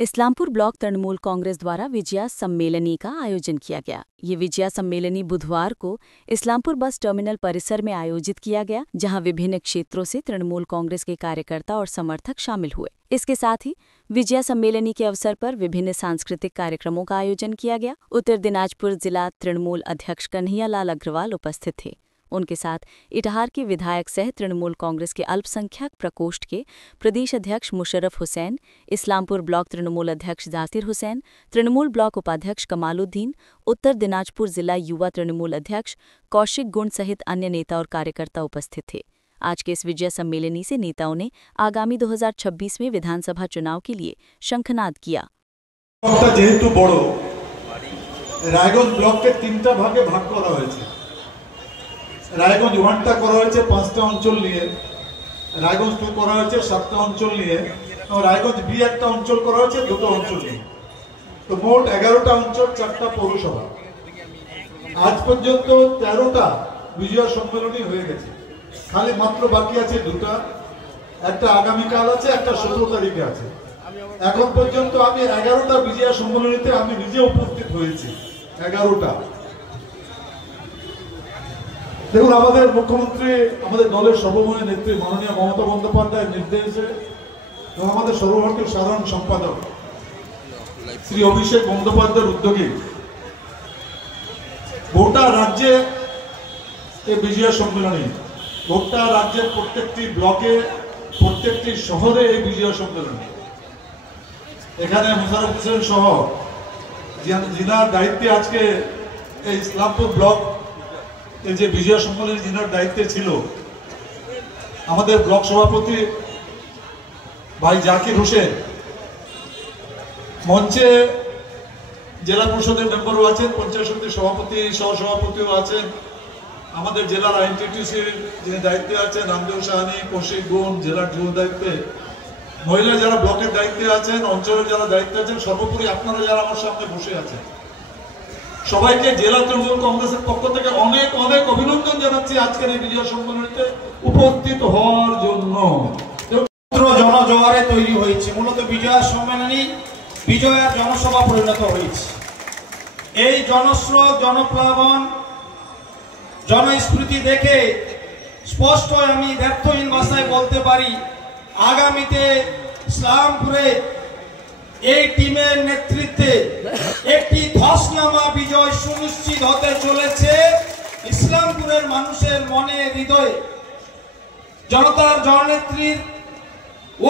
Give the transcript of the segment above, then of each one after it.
Islampur block Trinamool Congress द्वारा विजया सम्मेलनी का आयोजन किया गया। ये विजया सम्मेलनी बुधवार को इस्लामपुर बस टर्मिनल परिसर में आयोजित किया गया, जहां विभिन्न क्षेत्रों से तृणमूल कांग्रेस के कार्यकर्ता और समर्थक शामिल हुए। इसके साथ ही विजया सम्मेलनी के अवसर पर विभिन्न सांस्कृतिक कार्यक्रमों का आयोजन किया गया। उत्तर दिनाजपुर जिला तृणमूल अध्यक्ष कन्हैया लाल अग्रवाल उपस्थित थे। उनके साथ इटाहार के विधायक सह तृणमूल कांग्रेस के अल्पसंख्यक प्रकोष्ठ के प्रदेश अध्यक्ष मुशर्रफ हुसैन, इस्लामपुर ब्लॉक तृणमूल अध्यक्ष जाकिर हुसैन, तृणमूल ब्लॉक उपाध्यक्ष कमालुद्दीन, उत्तर दिनाजपुर जिला युवा तृणमूल अध्यक्ष कौशिक गुण सहित अन्य नेता और कार्यकर्ता उपस्थित थे। आज के इस विजय सम्मेलनी से नेताओं ने आगामी 2026 में विधानसभा चुनाव के लिए शंखनाद किया। जेहेतु बड़ो रायगंज ब्लॉक के 3टा भागे भाग करा হয়েছে। रायगंज 1টা করা হয়েছে 5টা অঞ্চল নিয়ে, রায়গঞ্জ 2 করা হয়েছে 7টা অঞ্চল নিয়ে, और রায়গঞ্জ বি একটা অঞ্চল করা হয়েছে 2টা অঞ্চল নিয়ে। তো মোট 11টা অঞ্চল 4টা পৌরসভা। আজ পর্যন্ত 13টা বিজয় সম্মেলনী হয়ে গেছে, খালি মাত্র বাকি আছে 2টা, একটা আগামী কাল আছে, একটা 17 তারিখে আছে। এখন পর্যন্ত আমি 11টা বিজয় সম্মেলনীতে আমি নিজে উপস্থিত হয়েছি। 11টা। দেখুন, আমাদের মুখ্যমন্ত্রী, আমাদের দলের সর্বময় নেত্রী মাননীয় মমতা বন্দ্যোপাধ্যায়ের নির্দেশে এবং আমাদের সর্বভারতীয় সাধারণ সম্পাদক শ্রী অভিষেক বন্দ্যোপাধ্যায়ের উদ্যোগে গোটা রাজ্যে এই বিজয় সম্মেলনী, গোটা রাজ্যের প্রত্যেকটি ব্লকে, প্রত্যেকটি শহরে এই বিজয় সম্মেলনী। এখানে মুশাররফ হোসেন সহ যিনার দায়িত্বে আজকে এই ইসলামপুর ব্লক যে বিজয় সম্মেলনী যিনার দায়িত্বে ছিল, আমাদের ব্লক সভাপতি ভাই জাকির হোসেন, মঞ্চে জেলা পরিষদের মেম্বারও আছেন, পঞ্চায়েত সমিতির সভাপতি সহসভাপতিও আছেন, আমাদের জেলার আইনটিটিসির যিনি দায়িত্বে আছেন রামদেব সাহানি, কৌশিক গুণ জেলার যুব দায়িত্বে, মহিলা যারা ব্লকের দায়িত্বে আছেন, অঞ্চলের যারা দায়িত্বে আছেন, সর্বোপরি আপনারা যারা আমার সামনে বসে আছেন, সবাইকে জেলা তৃণমূল কংগ্রেসের পক্ষ থেকে অনেক অনেক অভিনন্দন জানাচ্ছি আজকের এই বিজয় সম্মেলনীতে উপস্থিত হওয়ার জন্য। জনজোয়ারে তৈরি হয়েছে, মূলত বিজয় সম্মেলনী বিজয়ের জনসভা পরিণত হয়েছে। এই জনস্রোত, জনপ্লাবন, জনস্ফূর্তি দেখে স্পষ্ট আমি ব্যর্থহীন ভাষায় বলতে পারি, আগামীতে ইসলামপুরে এই টিমের নেতৃত্বে একটি ধসনামা বিজয় সুনিশ্চিত হতে চলেছে। ইসলামপুরের মানুষের মনে, হৃদয়ে জনতার জননেত্রীর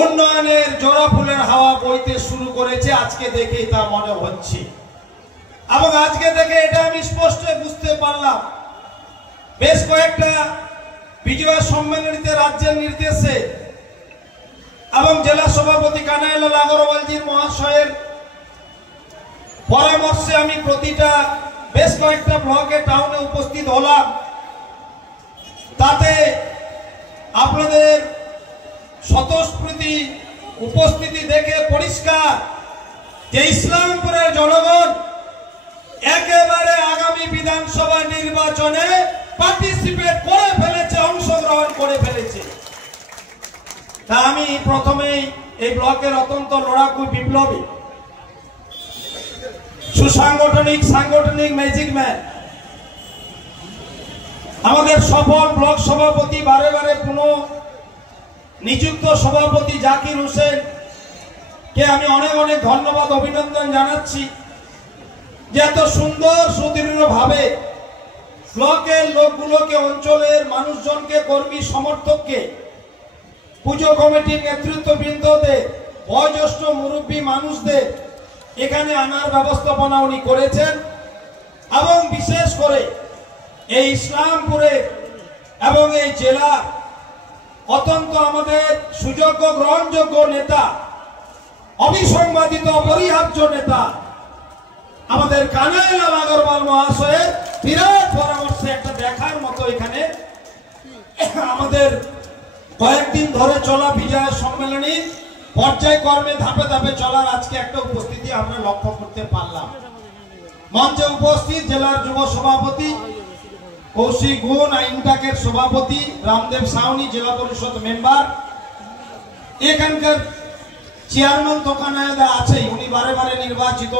উন্নয়নের জোড়া ফুলের হাওয়া বইতে শুরু করেছে। আজকে দেখে তা মনে হচ্ছে, এবং আজকে দেখে এটা আমি স্পষ্ট বুঝতে পারলাম। বেশ কয়েকটা বিজয় সম্মেলনীতে রাজ্যের নির্দেশে এবং জেলা সভাপতি কানাইয়া লাল আগরওয়ালজির মহাশয়ের পরামর্শে আমি প্রতিটা বেশ কয়েকটা ব্লকে, টাউনে উপস্থিত হলাম। তাতে আপনাদের স্বতঃস্ফূর্তি উপস্থিতি দেখে পরিষ্কার যে ইসলামপুরের জনগণ একেবারে আগামী বিধানসভা নির্বাচনে পার্টিসিপেট করে ফেলেছে, অংশগ্রহণ করে ফেলেছে। তা আমি প্রথমেই এই ব্লকের অত্যন্ত লড়াকু বিপ্লবী, সাংগঠনিক ম্যাজিক ম্যান, আমাদের সফল ব্লক সভাপতি, বারে বারে পুনঃ নিযুক্ত সভাপতি জাকির হোসেন কে আমি অনেক অনেক ধন্যবাদ, অভিনন্দন জানাচ্ছি যে এত সুন্দর সুদৃঢ় ভাবে ব্লকের লোকগুলোকে, অঞ্চলের মানুষজনকে, কর্মী সমর্থককে, পুজো কমিটির নেতৃত্ববৃন্দদের, বয়োজ্যেষ্ঠ মুরব্বী মানুষদের এখানে আনার ব্যবস্থাপনা উনি করেছেন। এবং বিশেষ করে এই ইসলামপুরে এবং এই জেলা অত্যন্ত আমাদের সুযোগ্য, গ্রহণযোগ্য নেতা, অবিসংবাদিত অপরিহার্য নেতা আমাদের কানাইয়া লাল আগরওয়াল মহাশয়ের বিরাট পরামর্শে একটা দেখার মতো এখানে আমাদের কয়েকদিন ধরে চলা বিজয় সম্মেলনী পর্যায়ক্রমে ধাপে ধাপে চলার আজকে একটা উপস্থিতি আমরা লক্ষ্য করতে পারলাম। মঞ্চে উপস্থিত জেলার যুব সভাপতি কৌশিক গুণ, আইনটাকের সভাপতি রামদেব সাউনি, জেলা পরিষদ মেম্বার, এখানকার চেয়ারম্যান তো কানাইদা আছেই, উনি বারে বারে নির্বাচিত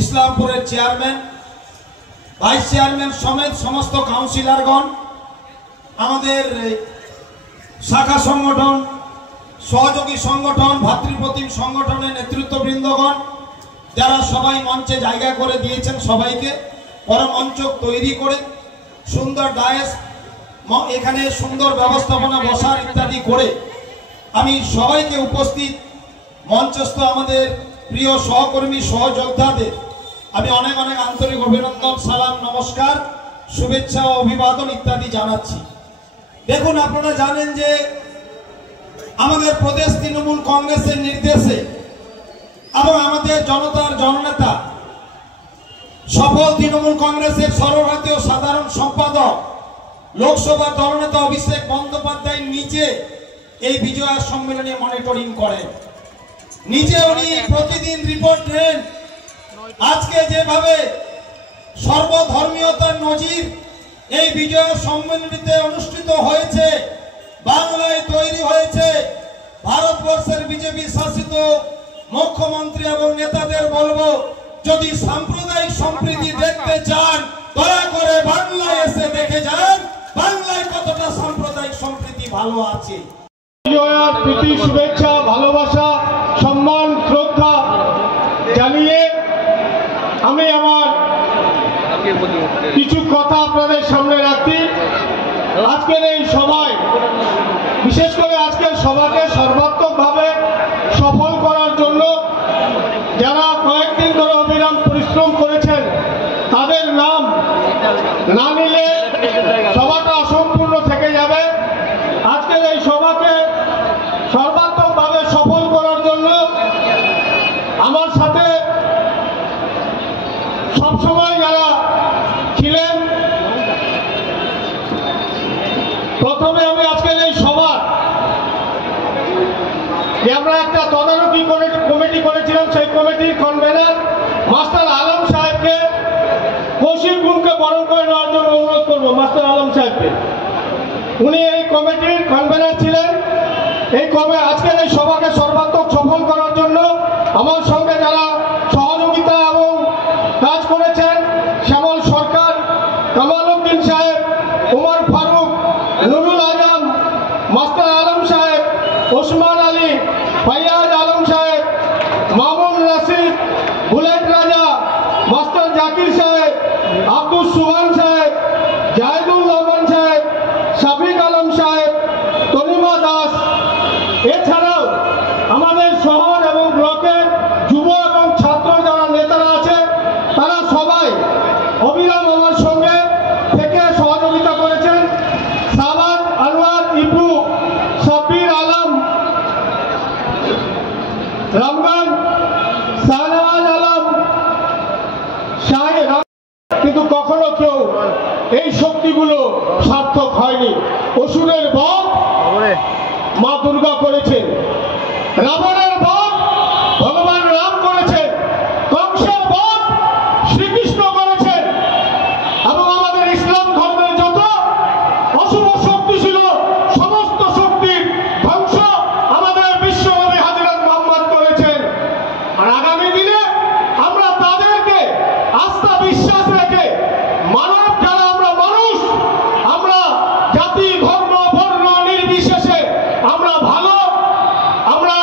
ইসলামপুরের চেয়ারম্যান, ভাইস চেয়ারম্যান সমেত সমস্ত কাউন্সিলরগণ, আমাদের শাখা সংগঠন, সহযোগী সংগঠন, ভাতৃপ্রতিম সংগঠনের নেতৃত্ববৃন্দগণ, যারা সবাই মঞ্চে জায়গা করে দিয়েছেন, সবাইকে পরমঞ্চ তৈরি করে সুন্দর ডায়েস, এখানে সুন্দর ব্যবস্থাপনা বসার ইত্যাদি করে আমি সবাইকে উপস্থিত মঞ্চস্থ আমাদের প্রিয় সহকর্মী সহযোদ্ধাদের আমি অনেক অনেক আন্তরিক অভিনন্দন, সালাম, নমস্কার, শুভেচ্ছা ও অভিবাদন ইত্যাদি জানাচ্ছি। দেখুন, আপনারা জানেন যে আমাদের প্রদেশ তৃণমূল কংগ্রেসের নির্দেশে এবং আমাদের জনতার জননেতা সফল তৃণমূল কংগ্রেসের সর্বভারতীয় সাধারণ সম্পাদক লোকসভা দলনেতা অভিষেক বন্দ্যোপাধ্যায় নিজে এই বিজয়া সম্মেলনে মনিটরিং করেন, নিজে উনি প্রতিদিন রিপোর্ট দেন। আজকে যেভাবে সর্বধর্মীয়তার নজির এই বিজয়া সম্মেলনীতে অনুষ্ঠিত হয়েছে, বাংলায় তৈরি হয়েছে, ভারতবর্ষের বিজেপি শাসিত মুখ্যমন্ত্রী এবং নেতাদের বলবো, যদি সাম্প্রদায়িক সম্প্রীতি দেখতে চান দয়া করে বাংলায় এসে দেখে যান বাংলায় কতটা সাম্প্রদায়িক সম্প্রীতি ভালো আছে। প্রীতি, শুভেচ্ছা, ভালোবাসা, সম্মান, শ্রদ্ধা জানিয়ে আমি আমার কিছু কথা আপনাদের সামনে রাখছি। আজকের এই সভায়, বিশেষ করে আজকের সভাকে সর্বাত্মকভাবে সফল করার জন্য যারা কয়েকদিন ধরে অবিরাম পরিশ্রম করেছেন, তাদের নাম না নিলে সভাটা অসম্পূর্ণ থেকে যাবে। আজকের এই সভাকে সর্বাত্মকভাবে সফল করার জন্য আমার সাথে সবসময় যারা ছিলেন, প্রথমে আমি আজকের এই সভা যে আমরা একটা তদারকি কমিটি করেছিলাম, সেই কমিটির কনভেনার মাস্টার আলম সাহেবকে, কৌশিকগুণকে বরণ করে নেওয়ার জন্য অনুরোধ করবো। মাস্টার আলম সাহেবকে, উনি এই কমিটির কনভেনার ছিলেন। আজকের এই সভাকে সর্বাত্মক সফল করার জন্য আমার সঙ্গে যারা সহযোগিতা এবং কাজ করেছেন, শ্যামল সরকার, কামাল উদ্দিন সাহেব, উমর ফারুক, নুরুল আজম, মাস্টার আলম সাহেব, ওসমান আলী, ফাইয়াজ আলম সাহেব, মামুন রাশিদ, বুলেট রাজা, মাস্টার জাকির সাহেব, আব্দুল সুবহান সাহেব, জাহিদুল রহমান সাহেব, শাফিক আলম সাহেব, তনিমা দাস, এছাড়াও আমাদের শহর এবং ব্লকের যুব এবং ছাত্র যারা নেতারা আছে, তারা সবাই অবিরাম আমার সঙ্গে থেকে সহযোগিতা করেছেন। সাবাদ, আনোয়ার, ইবু, সাব্বির আলম, রামগান, শাহনওয়াজ আলম, শাহিদ, কিন্তু কখনো কেউ এই শক্তিগুলো সার্থক হয়নি। অসুরের বধ মা দুর্গা করেছেন, রাবণের বধ ভগবান রাম করেছেন, কংসের বধ শ্রীকৃষ্ণ করেছেন, এবং আমাদের ইসলাম ধর্মের যত অশুভ শক্তি ছিল সমস্ত শক্তির ধ্বংস আমাদের বিশ্বনবী হযরত মুহাম্মদ করেছেন। আর আগামী দিনে আমরা তাদেরকে আস্থা বিশ্বাস রেখে, মানব যারা আমরা মানুষ, আমরা জাতি ধর্ম বর্ণ নির্বিশেষে আমরা ভালো, আমরা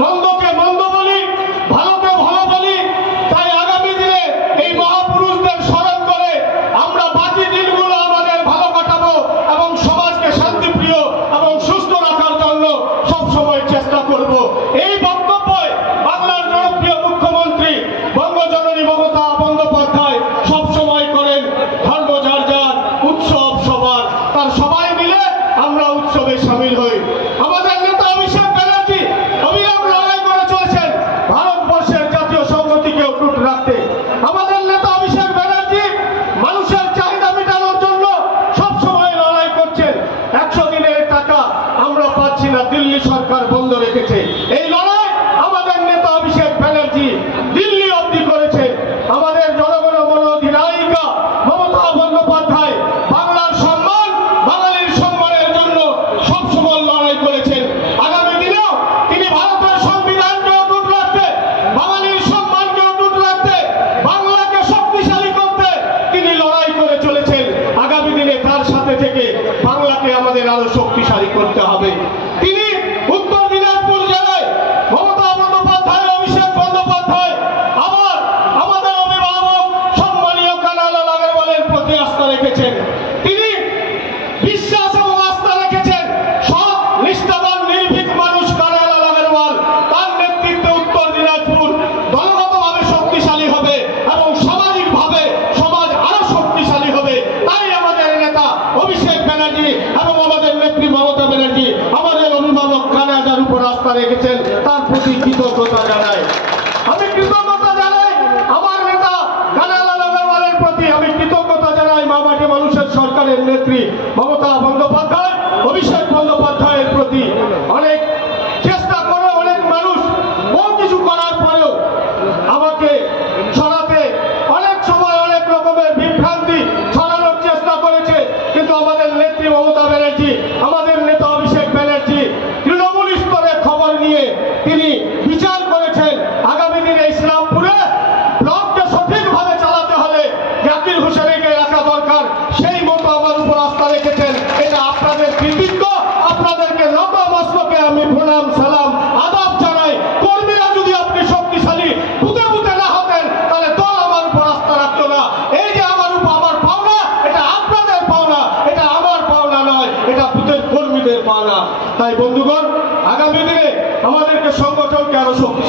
মন্দকে মন্দ বলি, ভালোকে ভালো বলি। তাই আগামী দিনে এই মহাপুরুষদের স্মরণ করে আমরা বাকি দিনগুলো আমাদের ভালো কাটাবো এবং সমাজকে শান্তিপ্রিয় এবং সুস্থ রাখার জন্য সবসময় চেষ্টা করব। এই বক্তব্যে বাংলার জনপ্রিয় মুখ্যমন্ত্রী বঙ্গজননী মমতা বন্দ্যোপাধ্যায় সবসময় করেন ধর্ম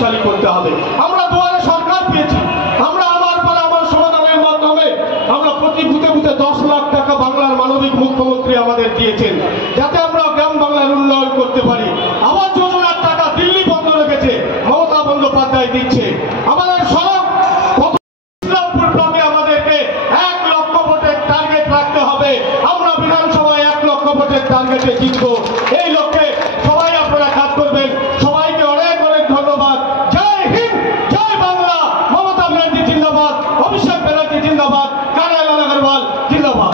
শক্তিশালী করতে হবে। আমরা দুয়ারে সরকার পেয়েছি, আমরা আমার পর আমার সমাধানের মাধ্যমে আমরা প্রতি বুথে বুথে 10 লাখ টাকা বাংলার মানবিক মুখ্যমন্ত্রী আমাদের দিয়েছেন, যাতে আমরা গ্রাম বাংলার উন্নয়ন করতে পারি। আবার যোজনার টাকা দিল্লি বন্ধ রেখেছে, মমতা বন্দ্যোপাধ্যায় দিচ্ছে। আমাদের সড়ক ইসলামপুর ব্লকে আমাদেরকে 1 লক্ষ ভোটের টার্গেট রাখতে হবে। আমরা বিধানসভায় 1 লক্ষ ভোটের টার্গেটে জিতবো। এই লক্ষ্যে সবাই আপনারা কাজ করবেন। সবাইকে অনেক অনেক ধন্যবাদ। জয় হিন্দ, জয় বাংলা। মমতা ব্যানার্জি জিন্দাবাদ, অভিষেক ব্যানার্জি জিন্দাবাদ, কানাইলাল আগরওয়াল জিন্দাবাদ।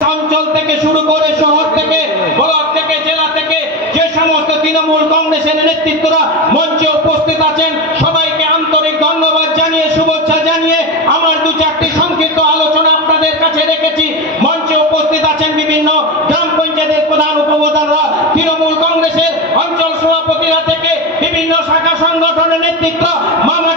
অঞ্চল থেকে শুরু করে শহর থেকে, ব্লক থেকে, জেলা থেকে যে সমস্ত তৃণমূল কংগ্রেসের নেতৃত্বরা মঞ্চে উপস্থিত আছেন, সবাইকে আন্তরিক ধন্যবাদ জানিয়ে, শুভেচ্ছা জানিয়ে আমার 2-4টি সংক্ষিপ্ত আলোচনা আপনাদের কাছে রেখেছি। মঞ্চে উপস্থিত আছেন বিভিন্ন গ্রাম পঞ্চায়েতের প্রধান উপপ্রধানরা, তৃণমূল কংগ্রেসের অঞ্চল সভাপতিরা থেকে বিভিন্ন শাখা সংগঠনের নেতৃত্ব, মামা